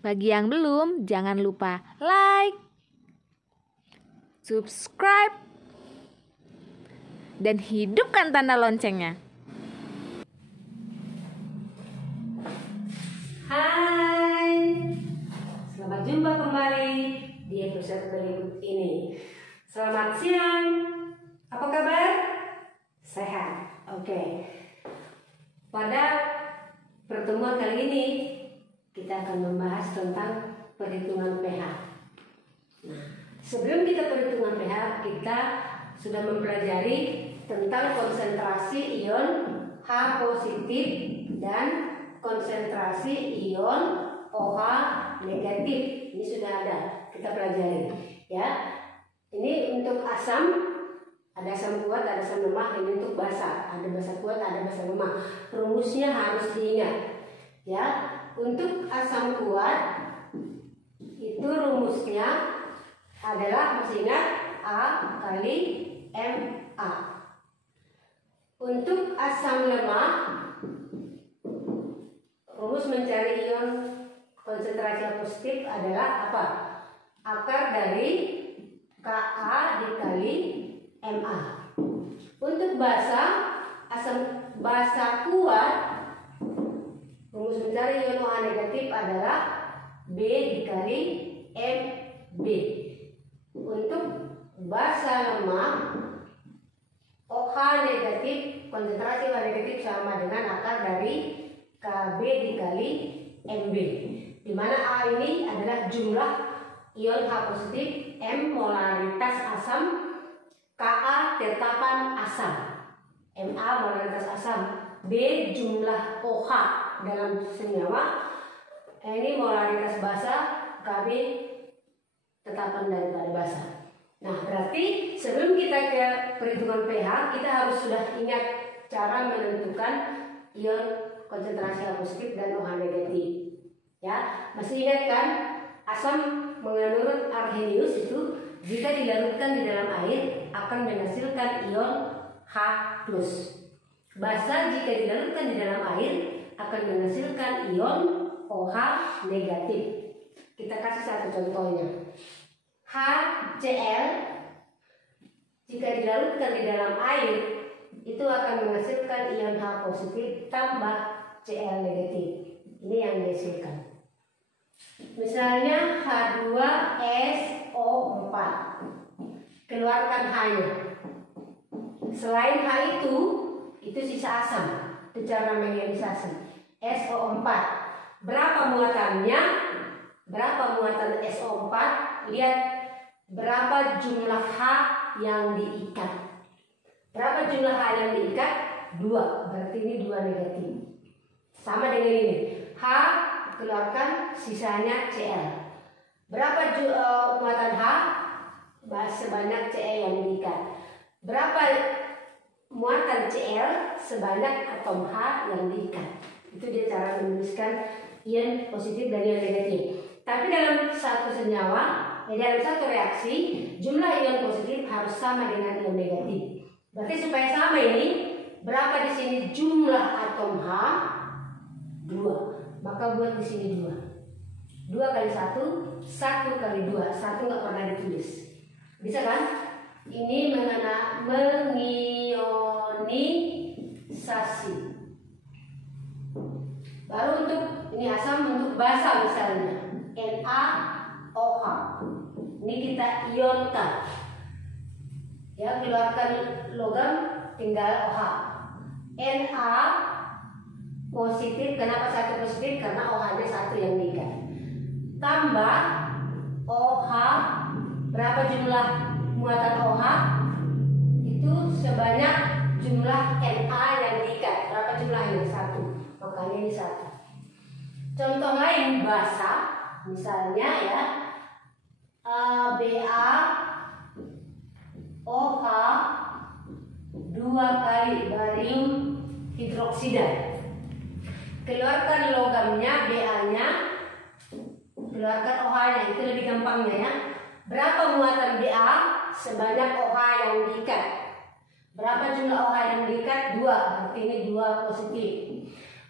Bagi yang belum, jangan lupa like, subscribe, dan hidupkan tanda loncengnya. Hai, selamat jumpa kembali di episode berikut ini. Selamat siang, apa kabar? Sehat, oke. Pada pertemuan kali ini kita akan membahas tentang perhitungan pH. Nah, sebelum kita perhitungan pH, kita sudah mempelajari tentang konsentrasi ion H positif dan konsentrasi ion OH negatif. Ini sudah ada, kita pelajari ya. Ini untuk asam, ada asam kuat, ada asam lemah. Ini untuk basa, ada basa kuat, ada basa lemah. Rumusnya harus diingat ya. Untuk asam kuat itu rumusnya adalah, masih ingat, A kali Ma. Untuk asam lemah, rumus mencari ion konsentrasi positif adalah apa? Akar dari Ka dikali Ma. Untuk basa, asam basa kuat, rumus mencari ion OH negatif adalah B dikali Mb. Untuk basa lemah, OH negatif, konsentrasi OH negatif sama dengan akar dari Kb dikali Mb, di mana A ini adalah jumlah ion H positif, M molaritas asam, Ka tetapan asam, Ma molaritas asam, B jumlah OH dalam senyawa, ini molaritas basa, Kb tetapan daripada basa. Nah, berarti sebelum kita ke perhitungan pH, kita harus sudah ingat cara menentukan ion konsentrasi H positif dan OH negatif. Ya, masih ingat kan? Asam menurut Arrhenius itu jika dilarutkan di dalam air akan menghasilkan ion H+. Basa jika dilarutkan di dalam air akan menghasilkan ion OH negatif. Kita kasih satu contohnya. HCl jika dilarutkan di dalam air itu akan menghasilkan ion H positif tambah Cl negatif. Ini yang dihasilkan. Misalnya H2SO4. Keluarkan H-nya. Selain H itu sisa asam. Itu cara mengionisasi. SO4. Berapa muatannya? Berapa muatan SO4? Lihat berapa jumlah H yang diikat. Berapa jumlah H yang diikat? 2. Berarti ini 2 negatif. Sama dengan ini. H keluarkan, sisanya Cl. Berapa muatan H? Sebanyak Cl yang diikat. Berapa muatan Cl? Sebanyak atom H yang diikat. Itu dia cara menuliskan ion positif dan ion negatif. Tapi dalam satu senyawa, dalam satu reaksi, jumlah ion positif harus sama dengan ion negatif. Berarti supaya sama ini, berapa di sini jumlah atom H? 2. Maka buat di sini 2. 2 kali 1, 1 kali 2. 1 nggak pernah ditulis. Bisa kan? Ini mengionisasi. Baru untuk ini asam, untuk basa misalnya NaOH. Ini kita ionkan. Ya, keluarkan logam, tinggal OH. Na positif, kenapa satu positif? Karena OH-nya 1 yang diikat. Tambah OH, berapa jumlah muatan OH? Itu sebanyak jumlah Na yang diikat. Berapa jumlahnya? 1. Makanya ini 1. Contoh lain basa, misalnya ya, BaOH 2 kali barium hidroksida. Keluarkan logamnya, Ba-nya, keluarkan OH-nya, itu lebih gampangnya ya. Berapa muatan Ba? Sebanyak OH yang diikat. Berapa jumlah OH yang diikat? 2, berarti ini 2 positif.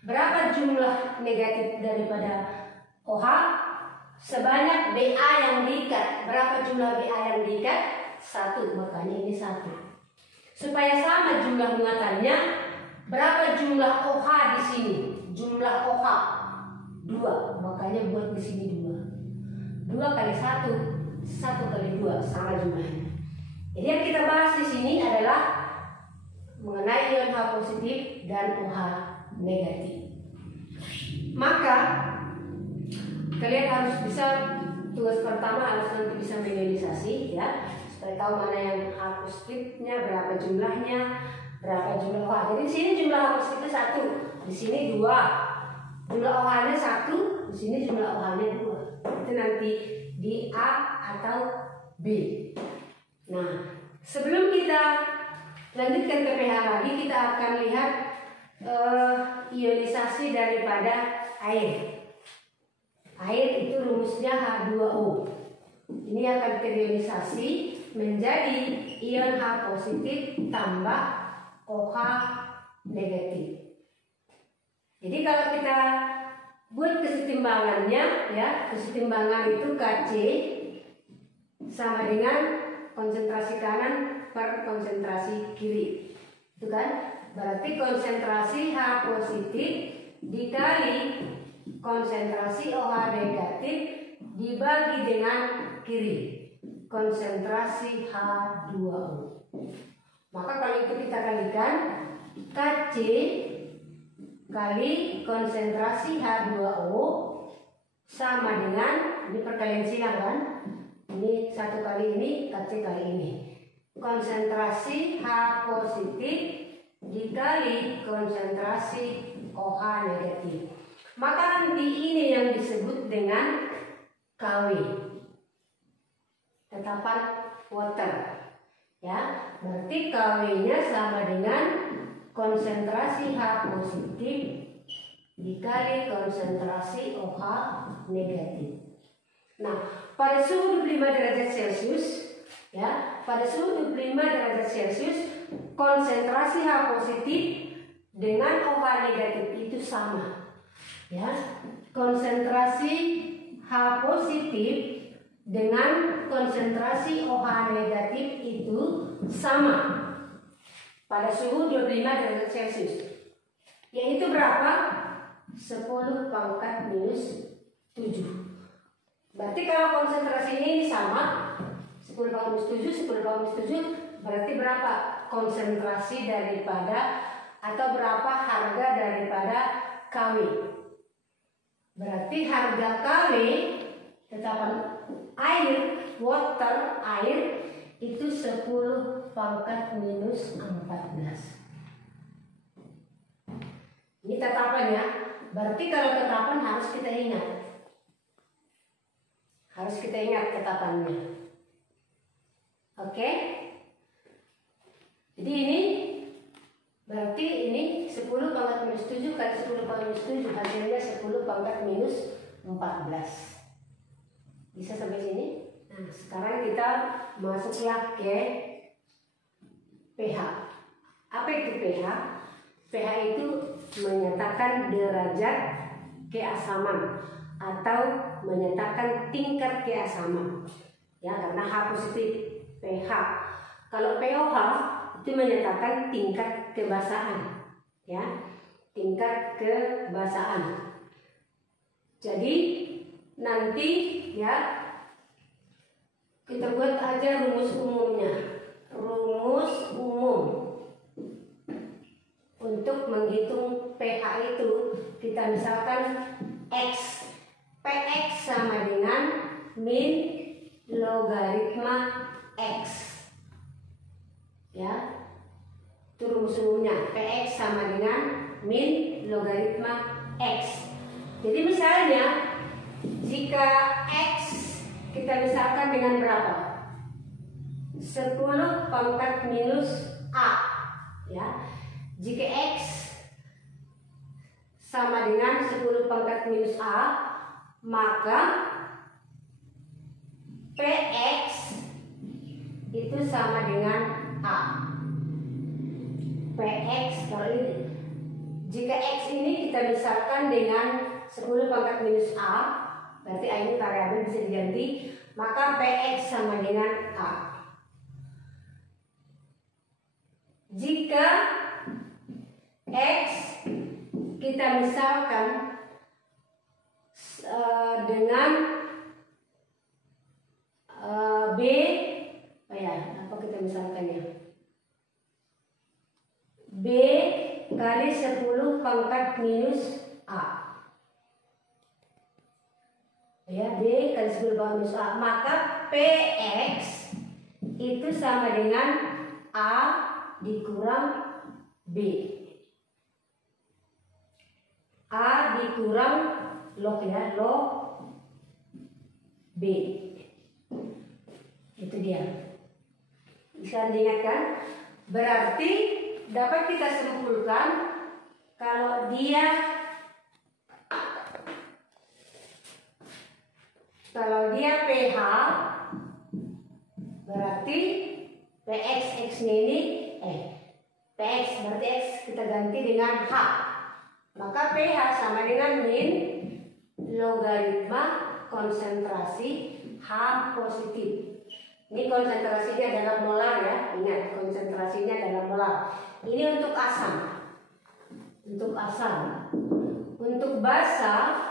Berapa jumlah negatif daripada OH? sebanyak BA yang diikat. Berapa jumlah BA yang diikat? 1, makanya ini 1. Supaya sama jumlah muatannya, berapa jumlah OH di sini? Jumlah OH 2, makanya buat di sini 2. 2 kali 1, 1 kali 2 sama jumlahnya. Jadi yang kita bahas di sini adalah mengenai ion H positif dan OH negatif. Maka kalian harus bisa, tugas pertama harus nanti bisa mengionisasi ya, supaya tahu mana yang H positifnya, berapa jumlahnya, berapa jumlah OH. Jadi di sini jumlah H positifnya 1, di sini 2. Jumlah OH-nya 1, di sini jumlah OH-nya 2. Itu nanti di A atau B. Nah, sebelum kita lanjutkan ke pH lagi, kita akan lihat ionisasi daripada air. Air itu rumusnya H2O. Ini akan terionisasi menjadi ion H positif tambah OH negatif. Jadi kalau kita buat kesetimbangannya ya, kesetimbangan itu Kc sama dengan konsentrasi kanan per konsentrasi kiri. Itu kan? Berarti konsentrasi H positif dikali konsentrasi OH negatif dibagi dengan kiri, konsentrasi H2O. Maka kalau itu kita kalikan, Kc kali konsentrasi H2O sama dengan, ini perkalian silang kan, ini 1 kali ini, Kc kali ini, konsentrasi H positif dikali konsentrasi OH negatif. Maka nanti ini yang disebut dengan Kw, tetapan water ya. Berarti Kw-nya sama dengan konsentrasi H positif dikali konsentrasi OH negatif. Nah, pada suhu 25 derajat Celcius ya, pada suhu 25 derajat Celcius konsentrasi H positif dengan OH negatif itu sama. Ya, konsentrasi H positif dengan konsentrasi OH negatif itu sama pada suhu 25 derajat Celcius. Yaitu berapa? 10 pangkat minus 7. Berarti kalau konsentrasi ini sama, 10 pangkat minus 7, 10 pangkat minus 7, berarti berapa konsentrasi daripada atau berapa harga daripada Kw? Berarti harga Kw, tetapan air, water, air itu 10 pangkat minus 14. Ini tetapannya. Berarti kalau tetapan harus kita ingat. Harus kita ingat tetapannya. Oke? Jadi ini berarti ini 10 pangkat minus 7 kali 10 pangkat minus 7 hasilnya 10 pangkat minus 14. Bisa sampai sini? Nah, sekarang kita masuklah ke pH. Apa itu pH? pH itu menyatakan derajat keasaman atau menyatakan tingkat keasaman. Ya, karena H positif pH. Kalau pOH itu menyatakan tingkat kebasahan. Ya, tingkat kebasahan. Jadi nanti ya kita buat aja rumus umumnya. Rumus umum untuk menghitung pH itu kita misalkan X, Px sama dengan min logaritma X. Ya, itu rumus umumnya. Px sama dengan min logaritma X. Jadi misalnya jika X kita misalkan dengan berapa? 10 pangkat minus A. Ya. Jika X sama dengan 10 pangkat minus A, maka Px itu sama dengan A. Px kalau ini, jika X ini kita misalkan dengan 10 pangkat minus A, berarti A ini variabel bisa diganti, maka PX sama dengan A. Jika X kita misalkan dengan B, apa kita misalkannya? B kali 10 pangkat minus A. Ya, B kali 10 pangkat minus A. Maka PX itu sama dengan A dikurang B. A dikurang log ya, log B. Itu dia. Bisa diingatkan? Berarti dapat kita simpulkan kalau dia PH, berarti PX X-nya ini PX berarti X kita ganti dengan H. Maka PH sama dengan min logaritma konsentrasi H positif. Ini konsentrasinya dalam molar ya, ingat konsentrasinya dalam molar. Ini untuk asam. Untuk asam. Untuk basa,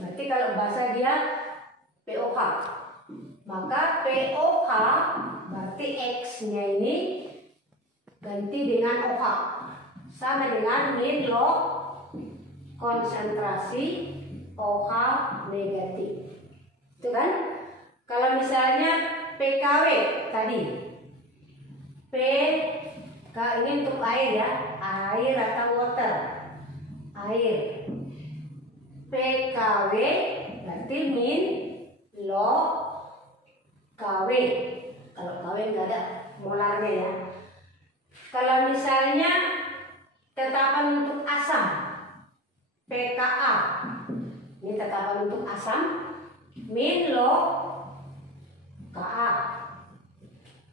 berarti kalau basa dia POH. Maka POH berarti X-nya ini ganti dengan OH. Sama dengan min log konsentrasi OH negatif. Itu kan? Kalau misalnya PKW tadi, PK ini untuk air ya, air atau water, air. PKW berarti min log KW. Kalau KW nggak ada molarnya ya. Kalau misalnya tetapan untuk asam, pKa, ini tetapan untuk asam, min log Ka.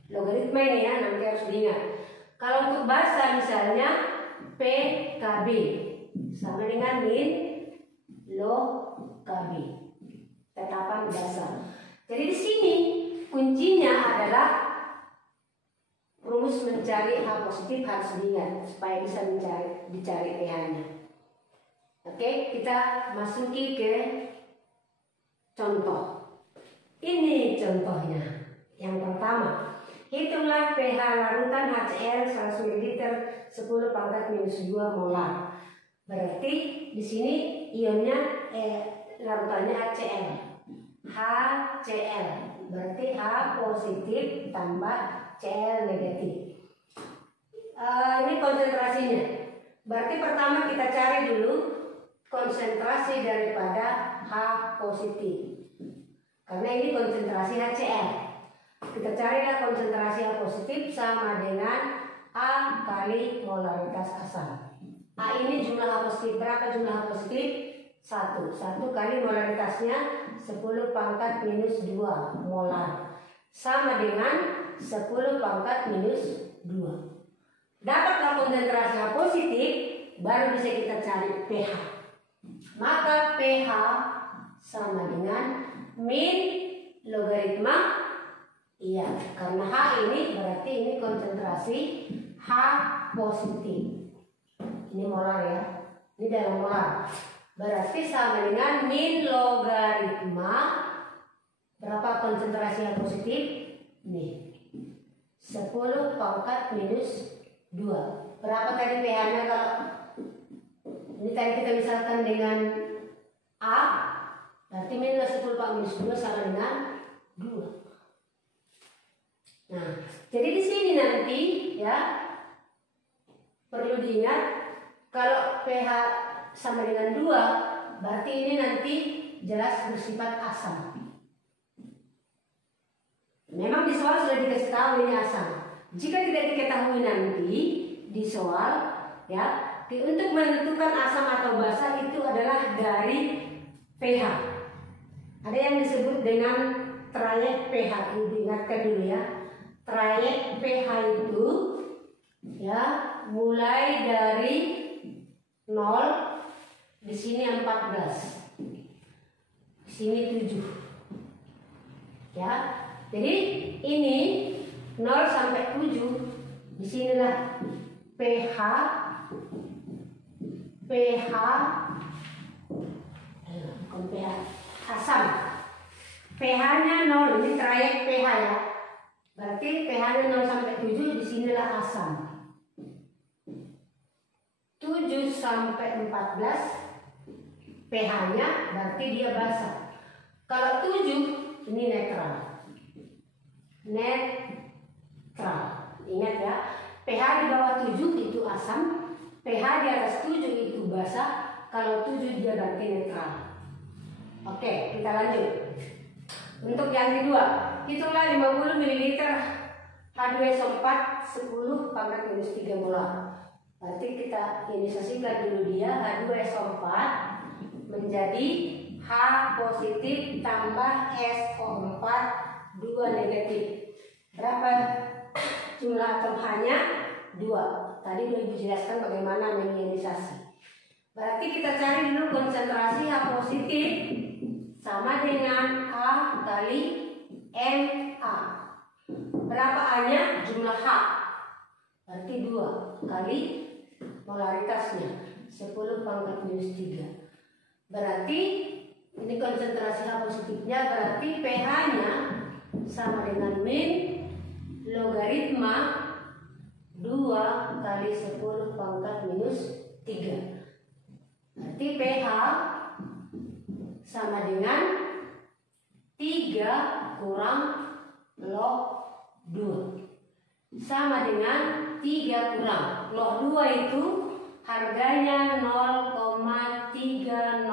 Logaritma ini ya, nanti harus diingat. Kalau untuk basa misalnya PKB sama dengan min log KB. Tetapan basa. Jadi di sini kuncinya adalah rumus mencari H positif harus diingat supaya bisa dicari pH-nya. Oke, kita masuki ke contoh. Ini contohnya. Yang pertama, hitunglah pH larutan HCl 100 ml 10 pangkat minus 2 molar. Berarti di sini ionnya larutannya HCl. HCl berarti H positif tambah Cl negatif. Ini konsentrasinya. Berarti pertama kita cari dulu konsentrasi daripada H positif. Karena ini konsentrasi HCl. Kita carilah konsentrasi H positif sama dengan A kali molaritas asam. A ini jumlah H positif. Berapa jumlah H positif? 1. 1 kali molaritasnya 10 pangkat minus 2 molar. Sama dengan 10 pangkat minus 2. Dapatlah konsentrasi H positif, baru bisa kita cari pH. Maka pH sama dengan min logaritma, iya, karena H ini berarti ini konsentrasi H positif. Ini molar ya, ini dalam molar. Berarti sama dengan min logaritma berapa konsentrasi H positif? Nih, 10 pangkat minus 2. Berapa tadi pH-nya kalau ini tadi kita misalkan dengan A, berarti minus 10 pangkat minus 2 sama dengan 2. Nah, jadi di sini nanti ya perlu diingat kalau pH sama dengan 2, berarti ini nanti jelas bersifat asam. Memang di soal sudah dikasih tahu ini asam. Jika tidak diketahui nanti di soal ya, untuk menentukan asam atau basa itu adalah dari pH. Ada yang disebut dengan trayek pH. Ini diingatkan dulu ya. Trayek pH itu ya mulai dari 0, di sini 14. sini 7. Ya. Jadi ini 0 sampai 7. Di sinilah pH bukan pH, asam. pH-nya 0, ini trayek pH ya. Berarti pH-nya 0 sampai 7, di sinilah asam. 7 sampai 14 pH-nya berarti dia basa. Kalau 7 ini netral. Ingat ya, pH di bawah 7 itu asam, pH di atas 7 itu basa. Kalau 7 dia berarti netral. Oke, kita lanjut. Untuk yang kedua, hitunglah 50 ml H2SO4 10 pangkat minus 3 molar. Berarti kita ionisasikan dulu dia, H2SO4 menjadi H positif tambah SO4 2 negatif. Berapa jumlah atom H-nya? 2. Tadi sudah Ibu jelaskan bagaimana mengionisasi. Berarti kita cari dulu konsentrasi H positif sama dengan A kali Ma. Berapa A-nya? Jumlah H. Berarti 2 kali molaritasnya 10 pangkat minus 3. Berarti ini konsentrasi H positifnya, berarti pH-nya sama dengan min logaritma 2 kali 10 pangkat minus 3. Berarti pH sama dengan 3 kurang log 2. Sama dengan 3 kurang log 2 itu harganya 0,301.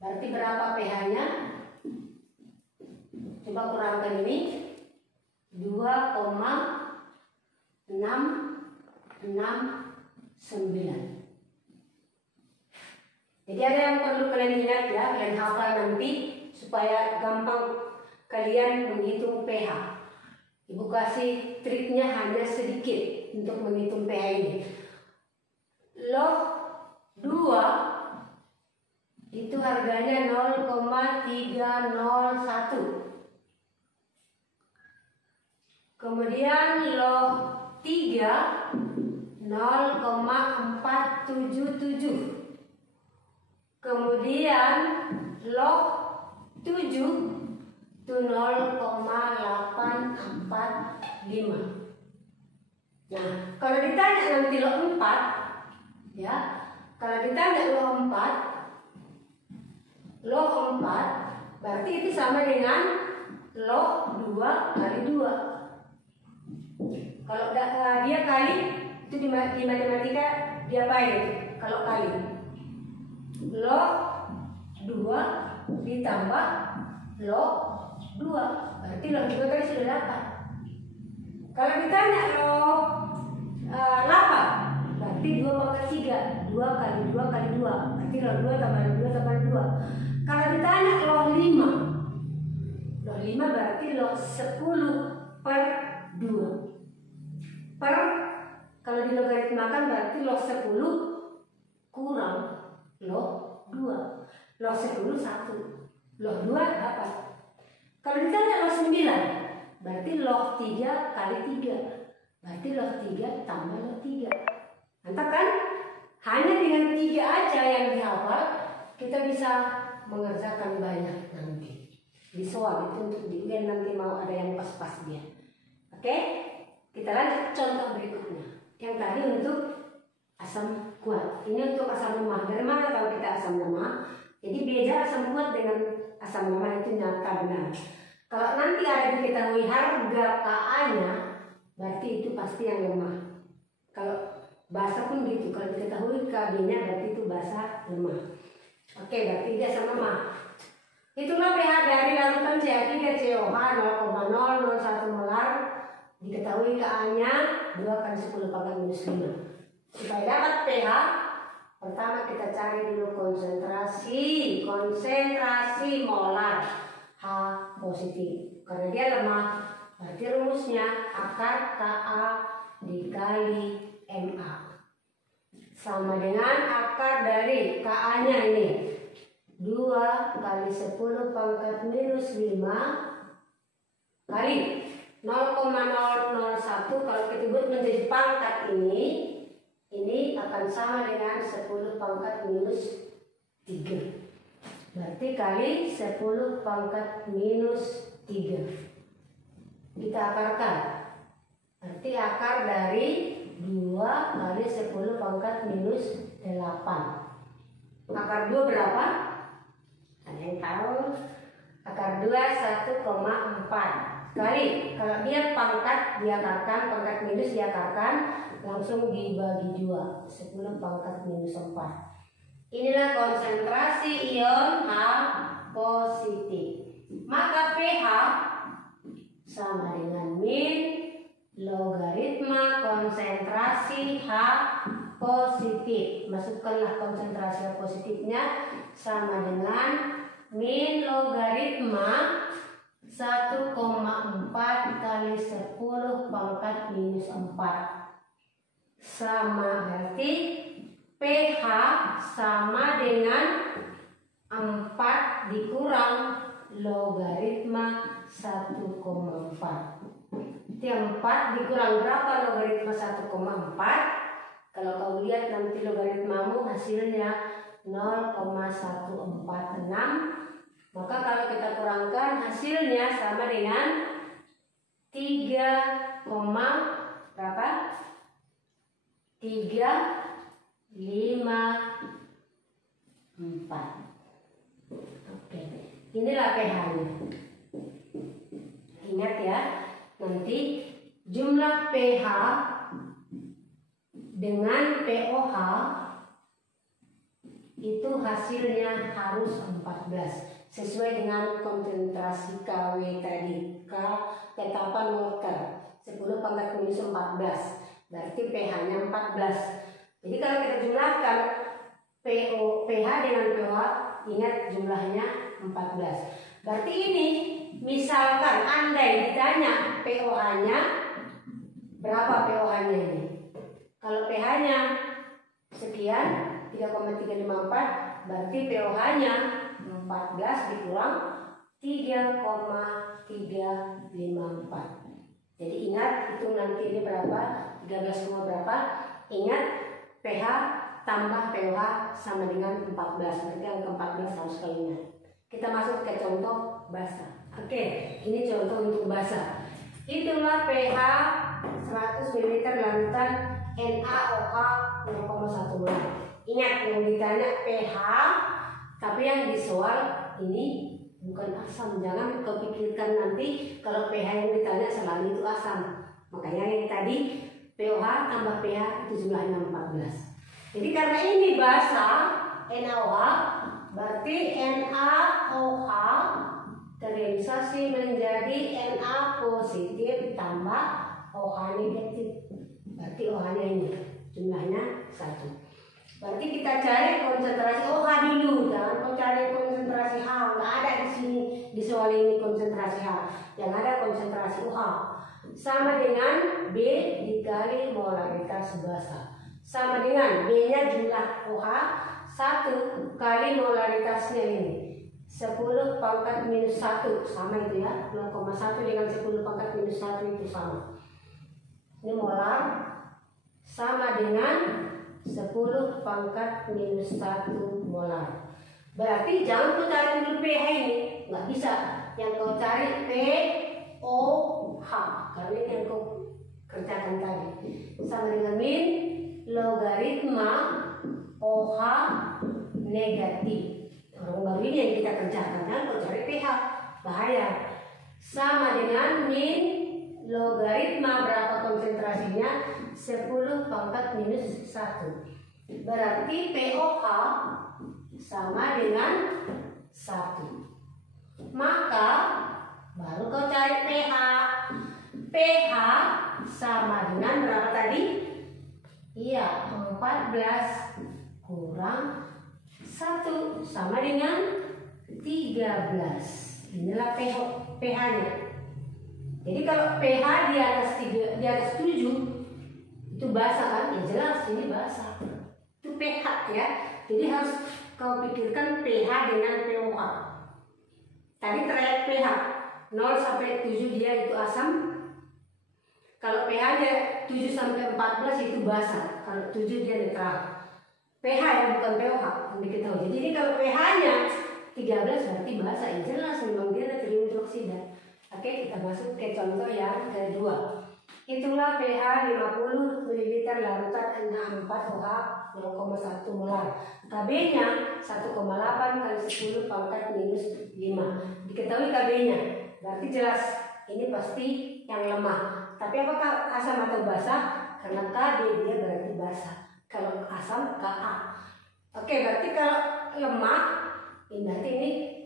Berarti berapa pH-nya? Coba kurangkan ini. 2,669. Jadi ada yang perlu kalian ingat ya, kalian hafal nanti supaya gampang kalian menghitung pH. Ibu kasih triknya hanya sedikit untuk menghitung pH ini. Log 2 itu harganya 0,301. Kemudian log 3 0,477. Kemudian log 7 itu 0,845. Nah, kalau ditanya nanti log 4 ya, kalau ditanya log 4 berarti itu sama dengan log 2 kali 2. Kalau dia kali itu di matematika dia pakai kalau kali log 2 ditambah log 2 berarti log 2 tadi sudah dapat. Kalau ditanya log 8 berarti 2 pangkat 3, 2 kali 2 kali 2 berarti log 2 tambah 2 tambah 2. Kalau ditanya log 5 berarti log 10 per 2 per, kalau di logaritmakan berarti log 10 kurang log 2. Log 10 1, log 2 dapat. Kalau ditanya log 9 berarti log 3 kali 3 berarti log 3 tambah log 3. Mantap kan? Hanya dengan 3 aja yang dihafal kita bisa mengerjakan banyak nanti. Di soal itu untuk di UN nanti mau ada yang pas-pas dia. Oke? Kita lanjut contoh berikutnya. Yang tadi untuk asam kuat. Ini untuk asam lemah. Dari mana tahu kita asam lemah? Jadi beda asam kuat dengan asam lemah itu nyata benar. Kalau nanti ada diketahui harga Ka-nya, berarti itu pasti yang lemah. Kalau basa pun gitu. Kalau diketahui Kb-nya berarti itu basa lemah. Oke, berarti dia asam lemah. Itulah pH dari larutan CH3COH 0,001 molar. Diketahui Ka-nya 2 kali 10 pangkat minus 5. Supaya dapat pH, pertama kita cari dulu konsentrasi molar H positif. Karena dia lemah, berarti rumusnya akar Ka dikali Ma sama dengan akar dari Ka-nya ini 2 kali 10 pangkat minus 5 kali 0,001. Kalau kita buat menjadi pangkat ini akan sama dengan 10 pangkat minus 3. Berarti kali 10 pangkat minus 3. Kita akarkan. Berarti akar dari 2 kali 10 pangkat minus 8. Akar 2 berapa? Ada yang tahu? Akar 2 1,4. Kali, kalau dia pangkat diakarkan, pangkat minus diakarkan, langsung dibagi 2, 10 pangkat minus 4. Inilah konsentrasi ion H positif. Maka pH sama dengan min logaritma konsentrasi H positif. Masukkanlah konsentrasi H positifnya sama dengan min logaritma 1,4 kali 10 pangkat minus 4. Sama, berarti pH sama dengan 4 dikurang logaritma 1,4. Itu 4 dikurang berapa logaritma 1,4? Kalau kau lihat nanti logaritmamu hasilnya 0,146. Maka kalau kita kurangkan hasilnya sama dengan 3, berapa? 354. Oke, inilah pH-nya. Ingat ya, nanti jumlah pH dengan pOH itu hasilnya harus 14 sesuai dengan konsentrasi KW tadi. K ketapa molekar 10 pangkat minus 14, berarti pH-nya 14. Jadi kalau kita jumlahkan pH dengan pH, ingat jumlahnya 14. Berarti ini misalkan andai ditanya pOH-nya berapa, pOH-nya ini. Kalau pH-nya sekian 3,354, berarti pOH-nya 14 dikurang 3,354. Jadi ingat itu nanti ini berapa? 13, berapa? Ingat pH tambah pOH sama dengan 14. Berarti yang ke-14 harus kalian. Kita masuk ke contoh basah. Oke, ini contoh untuk basah. Itulah pH 100 ml larutan NaOH 0,1 molar. Ingat yang ditanya pH, tapi yang di soal ini bukan asam. Jangan kau pikirkan nanti kalau pH yang ditanya selalu itu asam. Makanya yang tadi pOH tambah pH itu jumlahnya 14. Jadi karena ini basah NaOH, berarti NaOH terrealisasi menjadi Na positif tambah OH negatif. Berarti OH-nya ini jumlahnya 1. Berarti kita cari konsentrasi OH dulu, jangan kau cari konsentrasi H. Nggak ada di sini di soal ini konsentrasi H. Yang ada konsentrasi OH. Sama dengan B dikali molaritas basah. Sama dengan B-nya jumlah OH 1 kali molaritasnya ini 10 pangkat minus 1, sama itu ya, 0,1 dengan 10 pangkat minus 1 itu sama. Ini molar sama dengan 10 pangkat minus 1 molar. Berarti jangan kau cari dulu pH ini, nggak bisa. Yang kau cari pOH, karena ini yang kau kerjakan tadi. Sama dengan min logaritma OH negatif. Orang baru ini yang kita kerjakan, kan kau cari pH, bahaya. Sama dengan min logaritma berapa konsentrasinya 10 pangkat minus 1. Berarti pOH sama dengan 1. Maka baru kau cari pH. pH sama dengan berapa tadi? Iya, 14 kurang 1 sama dengan 13. Inilah pH-nya. Jadi kalau pH di atas 3, di atas 7 itu basah kan? Ya jelas ini basah. Itu pH ya. Jadi harus kau pikirkan pH dengan pOH. Tadi trayek pH 0 sampai 7 dia itu asam. Kalau pH-nya 7 sampai 14 itu basa. Kalau 7 dia netral. pH ya, bukan pOH yang diketahui. Jadi ini kalau pH-nya 13 berarti basa. Ya jelas memang dia natrium hidroksida. Oke, kita masuk ke contoh yang kedua. Itulah pH 50 ml larutan NH4OH 0,1 molar. Kb-nya 1,8 kali 10 pangkat minus 5. Diketahui Kb-nya. Berarti jelas ini pasti yang lemah. Tapi apakah asam atau basa? Karena Kb dia berarti basa. Kalau asam Ka. Oke, berarti kalau lemah ini berarti ini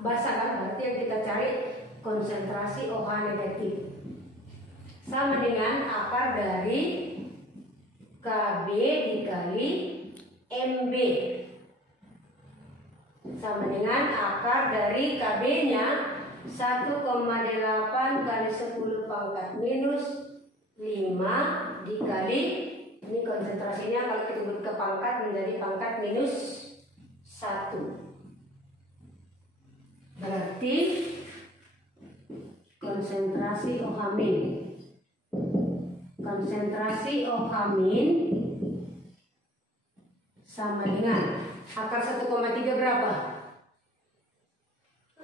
basa kan? Berarti yang kita cari konsentrasi OH negatif. Sama dengan akar dari Kb dikali Mb. Sama dengan akar dari Kb-nya 1,8 kali 10 pangkat minus 5 dikali, ini konsentrasinya kalau kita buat ke pangkat menjadi pangkat minus 1. Berarti konsentrasi OH min. Konsentrasi OH min sama dengan akar 1,3 berapa?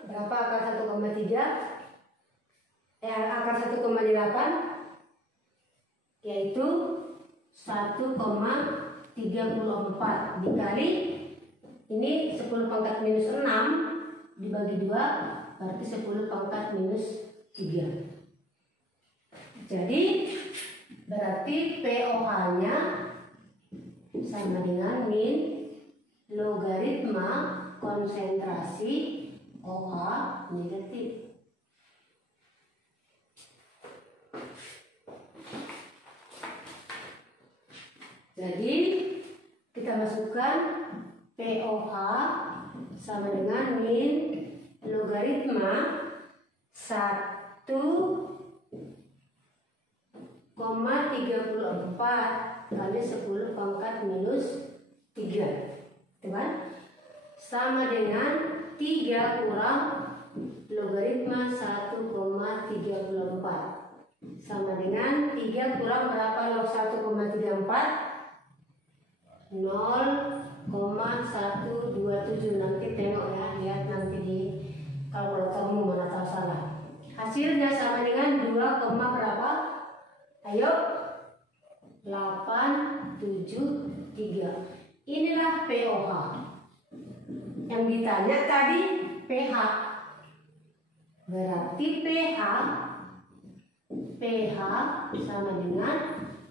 Berapa akar 1,3? Akar 1,8 yaitu 1,34 dikali ini 10 pangkat minus 6 dibagi 2 berarti 10 pangkat minus 3. Jadi berarti pOH-nya sama dengan min logaritma konsentrasi OH negatif. Jadi kita masukkan pOH sama dengan min logaritma 1,34 kali 10 pangkat minus 3, teman, sama dengan 3 kurang logaritma 1,34 sama dengan 3 kurang berapa log 1,34? 0,127. Nanti tengok ya, lihat nanti di kalkulatormu mana tahu salah. Hasilnya sama dengan 2, berapa? Ayo, 873. Inilah pOH. Yang ditanya tadi pH. Berarti pH sama dengan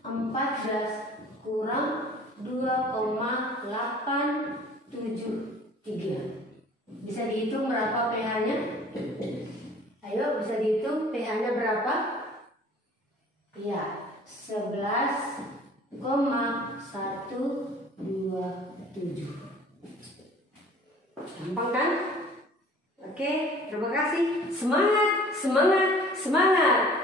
14 kurang 2,873. Bisa dihitung berapa pH-nya? Ayo, bisa dihitung pH-nya berapa? Ya, 11,127. Gampang kan? Oke, terima kasih. Semangat, semangat, semangat.